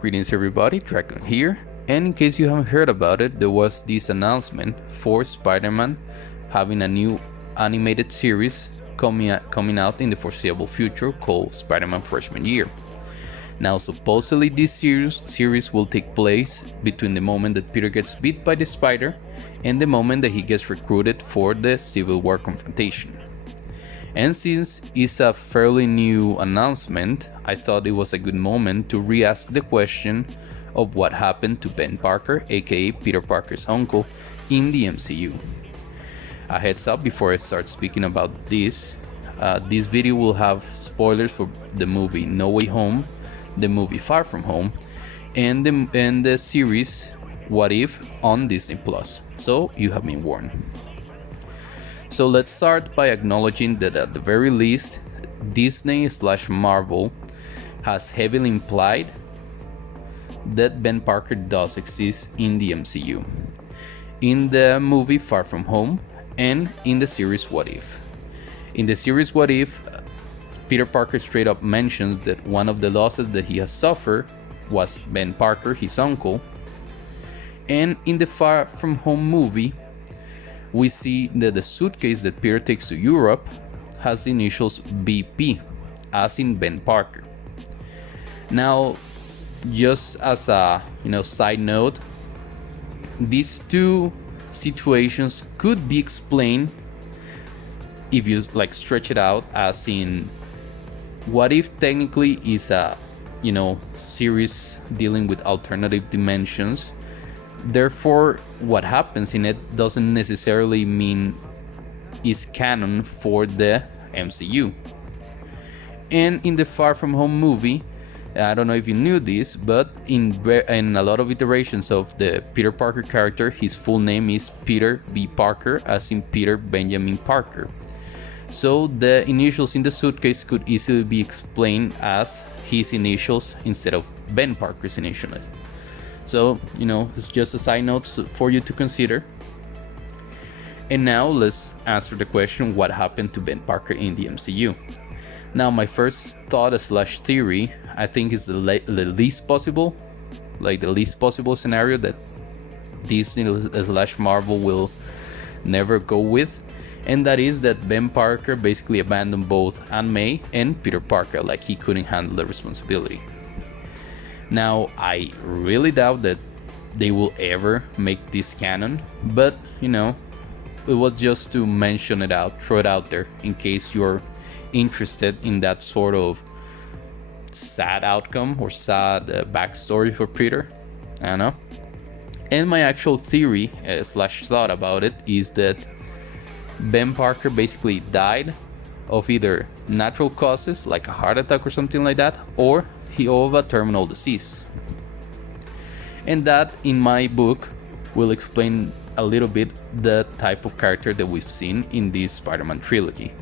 Greetings everybody, Dragon here, and in case you haven't heard about it, there was this announcement for Spider-Man having a new animated series coming out in the foreseeable future called Spider-Man Freshman Year. Now supposedly this series will take place between the moment that Peter gets bit by the spider and the moment that he gets recruited for the Civil War confrontation. And since it's a fairly new announcement, I thought it was a good moment to re-ask the question of what happened to Ben Parker, aka Peter Parker's uncle, in the MCU. A heads up before I start speaking about this video will have spoilers for the movie No Way Home, the movie Far From Home, and the series What If on Disney+. So you have been warned. So let's start by acknowledging that at the very least, Disney/Marvel has heavily implied that Ben Parker does exist in the MCU, in the movie Far From Home and in the series What If. In the series What If, Peter Parker straight up mentions that one of the losses that he has suffered was Ben Parker, his uncle, and in the Far From Home movie, we see that the suitcase that Peter takes to Europe has the initials BP, as in Ben Parker. Now, just as a side note, these two situations could be explained if you stretch it out, as in What If technically is a series dealing with alternative dimensions. Therefore, what happens in it doesn't necessarily mean is canon for the MCU. And in the Far From Home movie, I don't know if you knew this, but in a lot of iterations of the Peter Parker character, his full name is Peter B. Parker, as in Peter Benjamin Parker. So the initials in the suitcase could easily be explained as his initials instead of Ben Parker's initials. So, it's just a side note for you to consider. And now let's answer the question, what happened to Ben Parker in the MCU? Now, my first thought / theory, I think is the least possible scenario that Disney/Marvel will never go with. And that is that Ben Parker basically abandoned both Aunt May and Peter Parker, like he couldn't handle the responsibility. Now, I really doubt that they will ever make this canon, but it was just to mention it out, throw it out there in case you're interested in that sort of sad outcome or sad backstory for Peter. I don't know. And my actual theory / thought about it is that Ben Parker basically died of either natural causes like a heart attack or something like that, or of a terminal disease. And that, in my book, will explain a little bit the type of character that we've seen in this Spider-Man trilogy.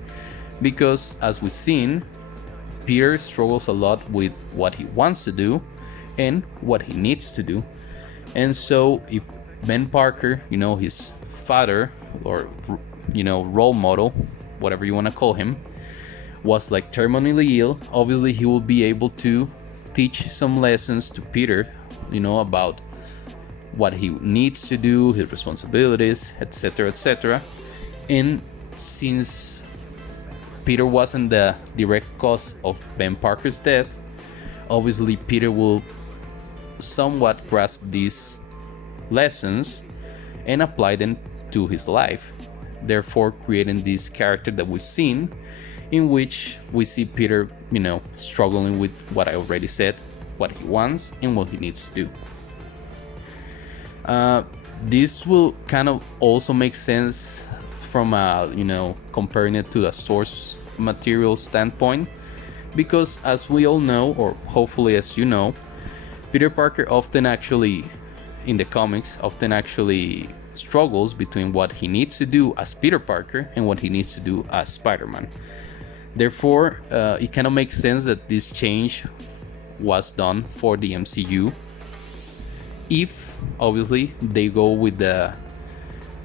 Because as we've seen, Peter struggles a lot with what he wants to do and what he needs to do. And so if Ben Parker, his father or role model, whatever you want to call him, was terminally ill, obviously he will be able to teach some lessons to Peter, about what he needs to do, his responsibilities, etc., etc. And since Peter wasn't the direct cause of Ben Parker's death, obviously Peter will somewhat grasp these lessons and apply them to his life, therefore creating this character that we've seen, in which we see Peter, struggling with what I already said, what he wants and what he needs to do. This will kind of also make sense from comparing it to the source material standpoint, because as we all know, or hopefully as you know, Peter Parker often actually, in the comics, struggles between what he needs to do as Peter Parker and what he needs to do as Spider-Man. Therefore, it kind of makes sense that this change was done for the MCU, if obviously they go with the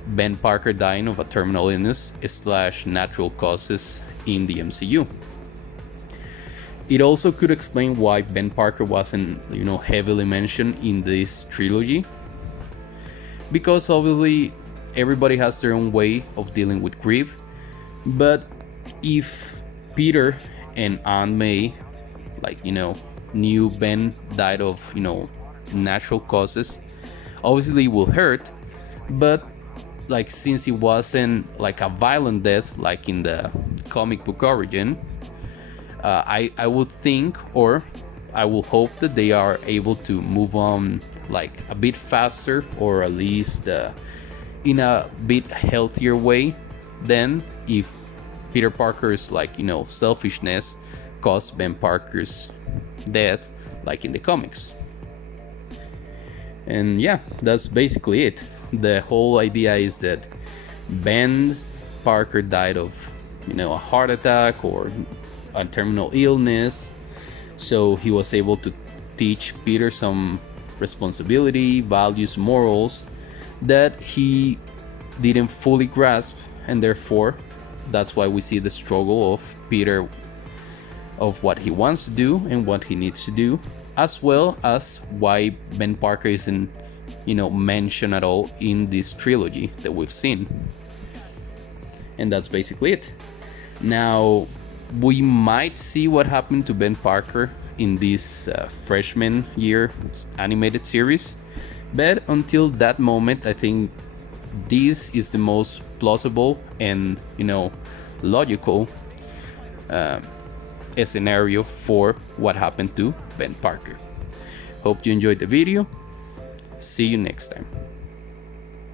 Ben Parker dying of a terminal illness / natural causes in the MCU. It also could explain why Ben Parker wasn't, heavily mentioned in this trilogy, because obviously everybody has their own way of dealing with grief. But if Peter and Aunt May, knew Ben died of, natural causes, obviously it will hurt. But since it wasn't like a violent death like in the comic book origin, I would think, or I will hope, that they are able to move on a bit faster, or at least in a bit healthier way than if Peter Parker's selfishness caused Ben Parker's death like in the comics. And yeah, that's basically it. The whole idea is that Ben Parker died of a heart attack or a terminal illness, so he was able to teach Peter some responsibility, values, morals that he didn't fully grasp, and therefore that's why we see the struggle of Peter, of what he wants to do and what he needs to do, as well as why Ben Parker isn't mentioned at all in this trilogy that we've seen. And that's basically it. Now, we might see what happened to Ben Parker in this freshman year animated series, but until that moment, I think this is the most plausible and logical scenario for what happened to Ben Parker. Hope you enjoyed the video. See you next time.